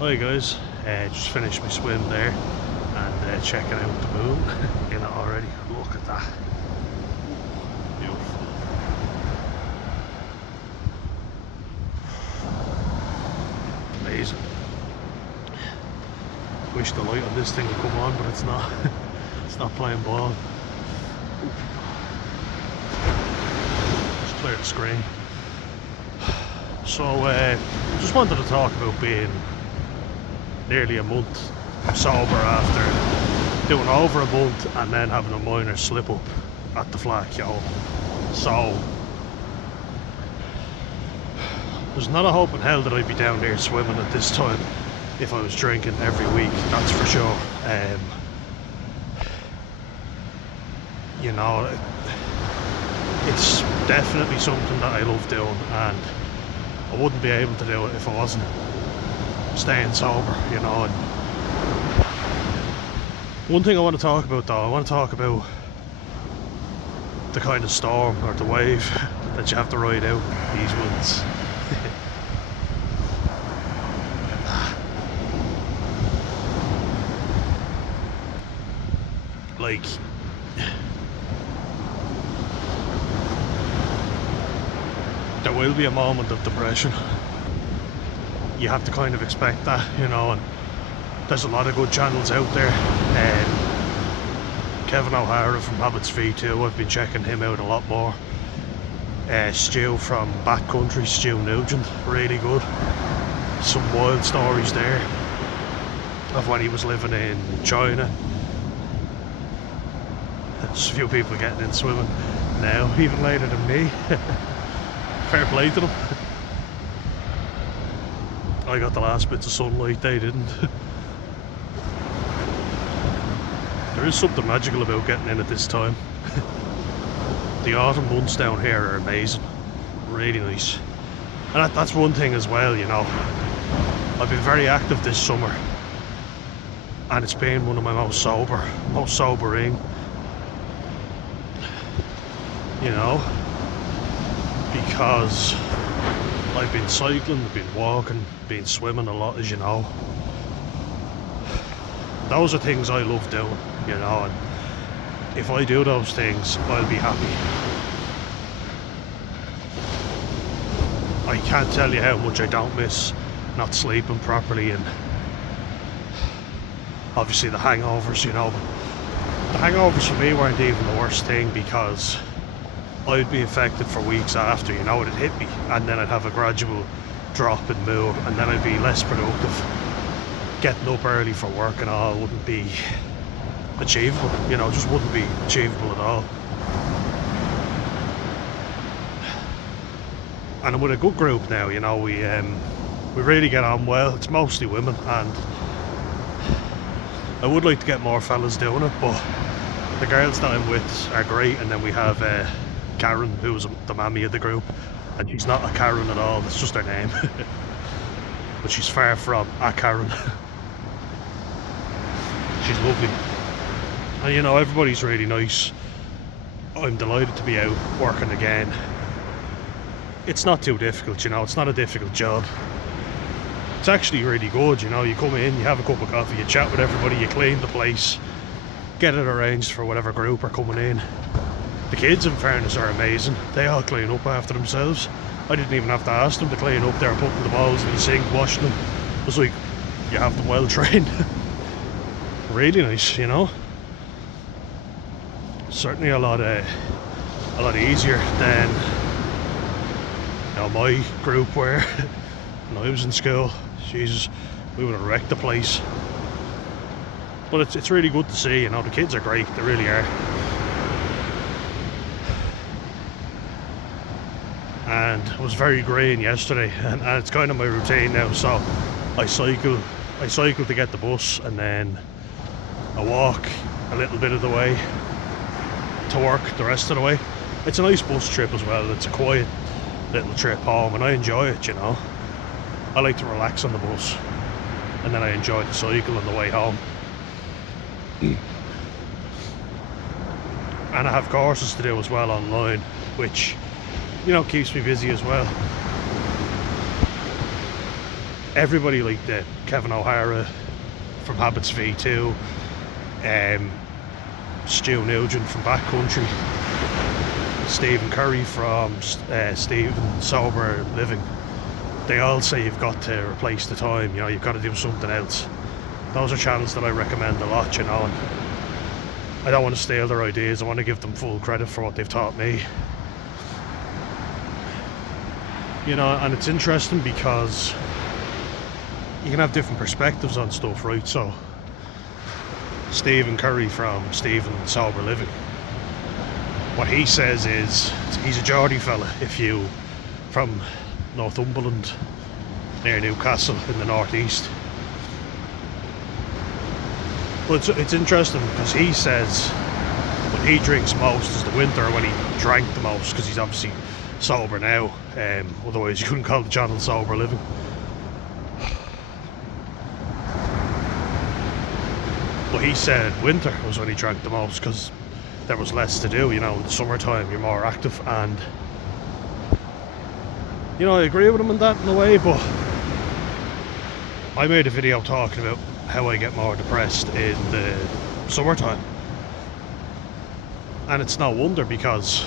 Hi guys, just finished my swim there and checking out the moon in it already. Look at that. Beautiful. Amazing. Wish the light on this thing would come on, but it's not. It's not playing ball. Just clear the screen. So, just wanted to talk about being nearly a month sober after doing over a month and then having a minor slip up at the flat, you know. So there's not a hope in hell that I'd be down there swimming at this time if I was drinking every week, that's for sure. You know, it's definitely something that I love doing, and I wouldn't be able to do it if I wasn't staying sober, you know. And one thing I want to talk about though, I want to talk about the kind of storm or the wave that you have to ride out these months. Like, there will be a moment of depression. You have to kind of expect that, you know, and there's a lot of good channels out there. Kevin O'Hara from Habits V2, I've been checking him out a lot more. Stu from Backcountry, Stu Nugent, really good. Some wild stories there of when he was living in China. There's a few people getting in swimming now, even later than me. Fair play to them. I got the last bits of sunlight, they didn't. There is something magical about getting in at this time. The autumn months down here are amazing, really nice. And that's one thing as well, you know. I've been very active this summer, and it's been one of my most sobering, you know, because I've been cycling, I've been walking, been swimming a lot, as you know. Those are things I love doing, you know, and if I do those things, I'll be happy. I can't tell you how much I don't miss not sleeping properly, and obviously the hangovers, you know. The hangovers for me weren't even the worst thing, because I'd be affected for weeks after, you know. It'd hit me, and then I'd have a gradual drop in mood, and then I'd be less productive. Getting up early for work and all wouldn't be achievable, you know, just wouldn't be achievable at all. And I'm with a good group now, you know. We really get on well. It's mostly women, and I would like to get more fellas doing it, but the girls that I'm with are great. And then we have Karen, who's the mammy of the group, and she's not a Karen at all, it's just her name. But she's far from a Karen. She's lovely, and you know, everybody's really nice. I'm delighted to be out working again. It's not too difficult, you know, it's not a difficult job. It's actually really good, you know. You come in, you have a cup of coffee, you chat with everybody, you clean the place, get it arranged for whatever group are coming in. The kids, in fairness, are amazing. They all clean up after themselves. I didn't even have to ask them to clean up. They were putting the bowls in the sink, washing them. It was like, you have them well trained. Really nice, you know. Certainly a lot easier than, you know, my group were when I was in school. Jesus, we would have wrecked the place. But it's really good to see, you know. The kids are great, they really are. And it was very green yesterday, and it's kind of my routine now. So I cycle to get the bus, and then I walk a little bit of the way to work the rest of the way. It's a nice bus trip as well. It's a quiet little trip home, and I enjoy it, you know. I like to relax on the bus, and then I enjoy the cycle on the way home. And I have courses to do as well online, which, you know, keeps me busy as well. everybody like the Kevin O'Hara from Habits V2, Stu Nugent from Backcountry, Stephen Curry from Stephen Sober Living, they all say you've got to replace the time, you know, you've got to do something else. Those are channels that I recommend a lot, you know, and I don't want to steal their ideas, I want to give them full credit for what they've taught me. You know, and it's interesting because you can have different perspectives on stuff, right? So, Stephen Curry from Stephen Sober Living, what he says is, he's a Geordie fella, from Northumberland, near Newcastle in the northeast. But it's interesting because he says when he drinks most is the winter, when he drank the most, because he's obviously sober now, otherwise you couldn't call the channel Sober Living. But he said winter was when he drank the most because there was less to do, you know. In the summertime you're more active, and you know, I agree with him on that in a way, but I made a video talking about how I get more depressed in the summertime, and it's no wonder because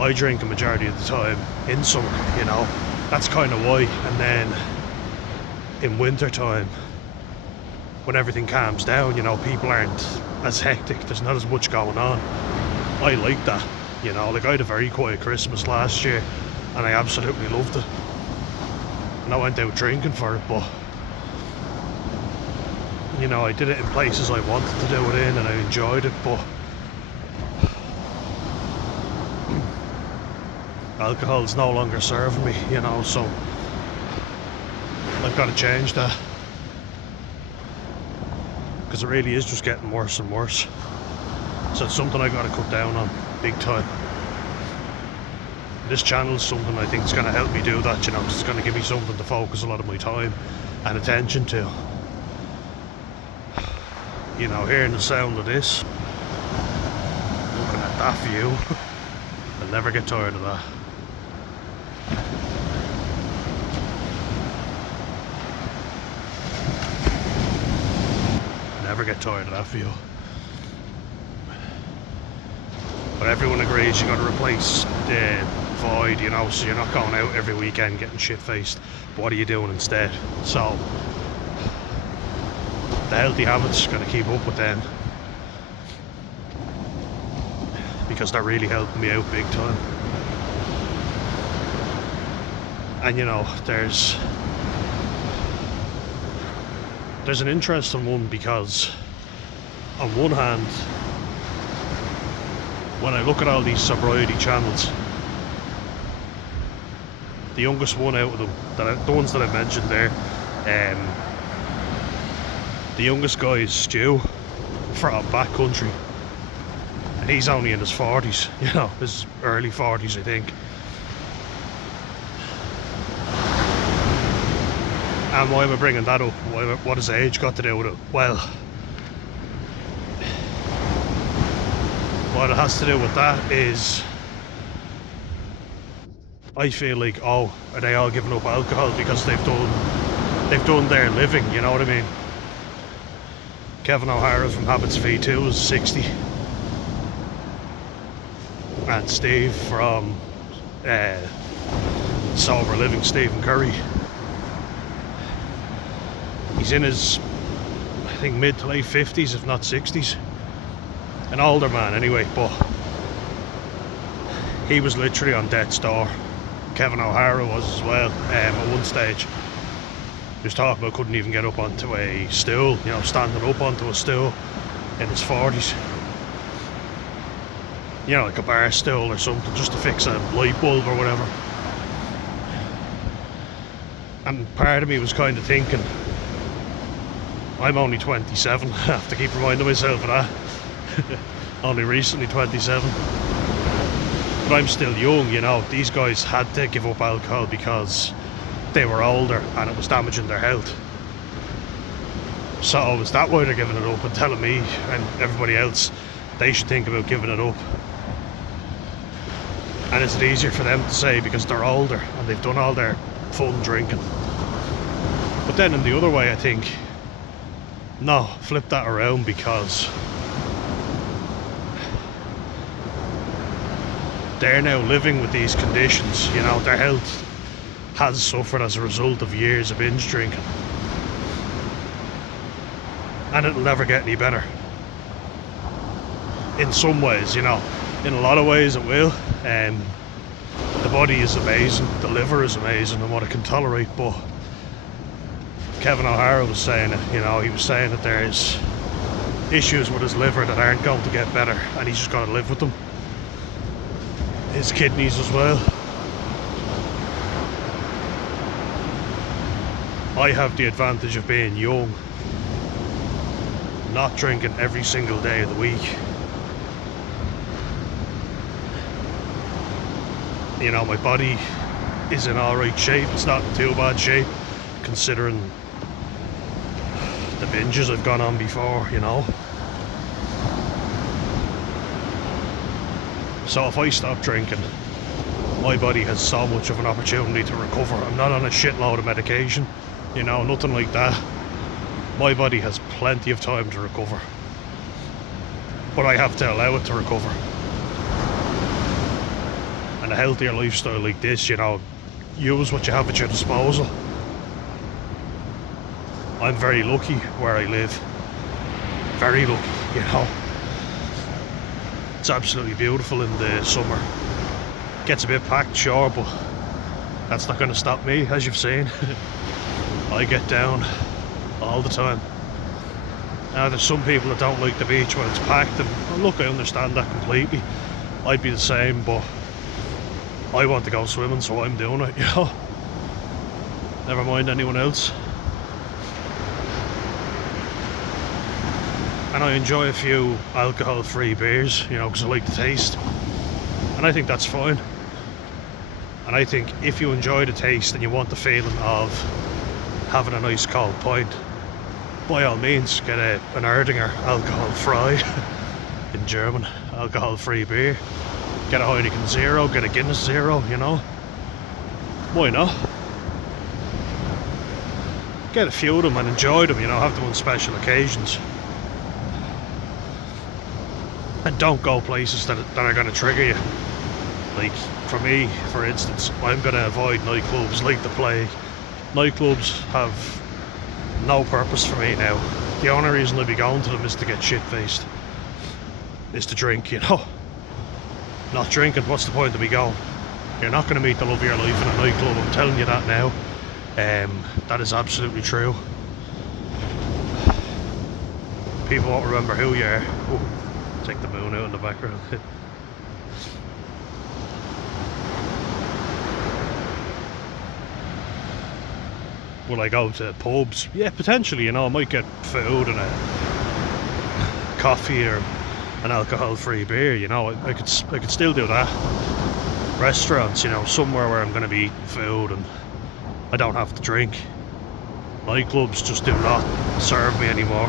I drink a majority of the time in summer, you know, that's kind of why. And then in winter time, when everything calms down, you know, people aren't as hectic, there's not as much going on. I like that, you know, like I had a very quiet Christmas last year and I absolutely loved it, and I went out drinking for it, but you know, I did it in places I wanted to do it in and I enjoyed it, but alcohol's no longer serving me, you know, so I've got to change that, because it really is just getting worse and worse. So it's something I got to cut down on big time. This channel is something I think is going to help me do that, you know, 'cause it's going to give me something to focus a lot of my time and attention to. You know, hearing the sound of this, looking at that view, I'll never get tired of that. Never get tired of that view. But everyone agrees you got to replace the void, you know, so you're not going out every weekend getting shit-faced. What are you doing instead? So the healthy habits, got to keep up with them, because they're really helping me out big time. And you know, there's an interesting one, because on one hand, when I look at all these sobriety channels, the youngest one out of them, the ones that I mentioned there, the youngest guy is Stu from Backcountry, and he's only in his 40s, you know, his early 40s I think. And why am I bringing that up? What has age got to do with it? Well, what it has to do with that is, I feel like, oh, are they all giving up alcohol because they've done their living, you know what I mean? Kevin O'Hara from Habits V2 is 60, and Steve from Sober Living, Stephen Curry, he's in his, I think, mid to late 50s, if not 60s. An older man anyway, but he was literally on death's door. Kevin O'Hara was as well, at one stage. He was talking about couldn't even get up onto a stool, you know, standing up onto a stool in his 40s. You know, like a bar stool or something, just to fix a light bulb or whatever. And part of me was kind of thinking, I'm only 27, I have to keep reminding myself of that. Only recently 27. But I'm still young, you know. These guys had to give up alcohol because they were older and it was damaging their health. So is that why they're giving it up and telling me and everybody else they should think about giving it up? And is it easier for them to say because they're older and they've done all their fun drinking? But then in the other way, I think, no, flip that around, because they're now living with these conditions. You know, their health has suffered as a result of years of binge drinking, and it'll never get any better. In some ways, you know, in a lot of ways it will. The body is amazing, the liver is amazing and what it can tolerate, but Kevin O'Hara was saying it, you know, he was saying that there's issues with his liver that aren't going to get better, and he's just got to live with them. His kidneys as well. I have the advantage of being young, not drinking every single day of the week. You know, my body is in alright shape. It's not in too bad shape, considering the binges I've gone on before, you know. So if I stop drinking, my body has so much of an opportunity to recover. I'm not on a shitload of medication, you know, nothing like that. My body has plenty of time to recover, but I have to allow it to recover. And a healthier lifestyle like this, you know, use what you have at your disposal. I'm very lucky where I live. Very lucky, you know. It's absolutely beautiful in the summer. Gets a bit packed, sure, but that's not going to stop me, as you've seen. I get down all the time. Now, there's some people that don't like the beach when it's packed, and look, I understand that completely. I'd be the same, but I want to go swimming, so I'm doing it, you know. Never mind anyone else. And I enjoy a few alcohol-free beers, you know, because I like the taste. And I think that's fine. And I think if you enjoy the taste and you want the feeling of having a nice cold pint, by all means, get an Erdinger alcohol-free, in German, alcohol-free beer. Get a Heineken Zero, get a Guinness Zero, you know. Why not? Get a few of them and enjoy them, you know, have them on special occasions. And don't go places that are going to trigger you. Like, for me, for instance, I'm going to avoid nightclubs like the plague. Nightclubs have no purpose for me now. The only reason I'd be going to them is to get shit-faced. Is to drink, you know. Not drinking, what's the point of me going? You're not going to meet the love of your life in a nightclub, I'm telling you that now. That is absolutely true. People won't remember who you are. Ooh, take the moon out in the background. Will I go to pubs? Yeah, potentially, you know, I might get food and a coffee or an alcohol-free beer, you know. I could still do that. Restaurants, you know, somewhere where I'm going to be eating food and I don't have to drink. Nightclubs just do not serve me anymore,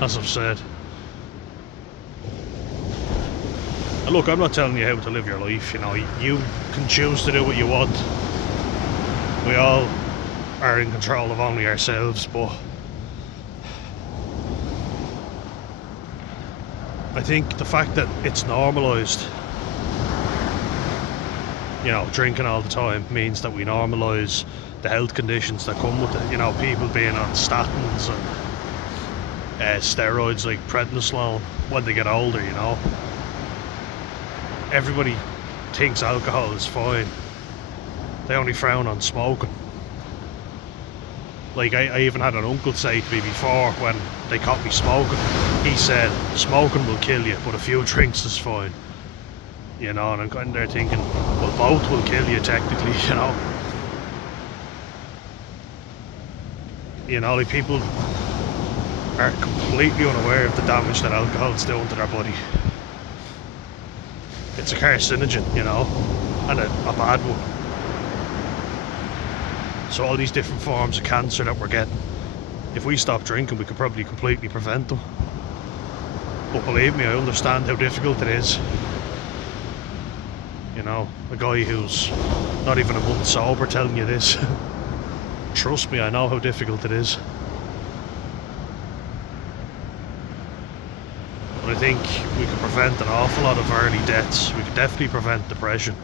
as I've said. And look, I'm not telling you how to live your life, you know. You can choose to do what you want. We all are in control of only ourselves, but I think the fact that it's normalised, you know, drinking all the time, means that we normalise the health conditions that come with it. You know, people being on statins and steroids like prednisolone when they get older, you know. Everybody thinks alcohol is fine. They only frown on smoking. Like, I even had an uncle say to me before when they caught me smoking, he said, smoking will kill you, but a few drinks is fine. You know, and I'm kind of there thinking, well, both will kill you technically, you know. You know, like, people are completely unaware of the damage that alcohol is doing to their body. It's a carcinogen, you know, and a bad one. So all these different forms of cancer that we're getting, if we stop drinking, we could probably completely prevent them. But believe me, I understand how difficult it is. You know, a guy who's not even a month sober telling you this. Trust me, I know how difficult it is. But I think we could prevent an awful lot of early deaths. We could definitely prevent depression.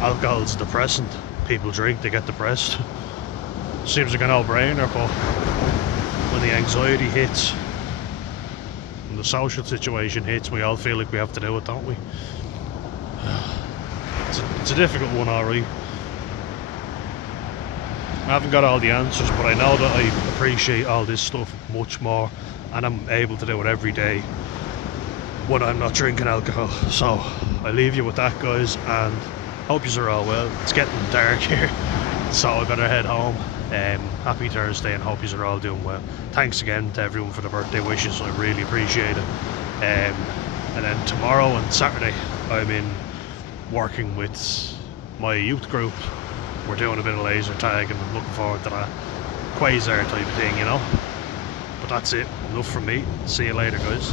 Alcohol's a depressant. People drink, they get depressed. Seems like a no-brainer, but when the anxiety hits, when the social situation hits, we all feel like we have to do it, don't we? It's a difficult one, alright. I haven't got all the answers, but I know that I appreciate all this stuff much more, and I'm able to do it every day when I'm not drinking alcohol. So I leave you with that, guys, and hope you're all well. It's getting dark here, so I better head home. Happy Thursday, and hope you're all doing well. Thanks again to everyone for the birthday wishes, I really appreciate it. And then tomorrow and Saturday I'm in working with my youth group. We're doing a bit of laser tag, and I'm looking forward to that quasar type of thing, you know. But that's it, enough from me. See you later, guys.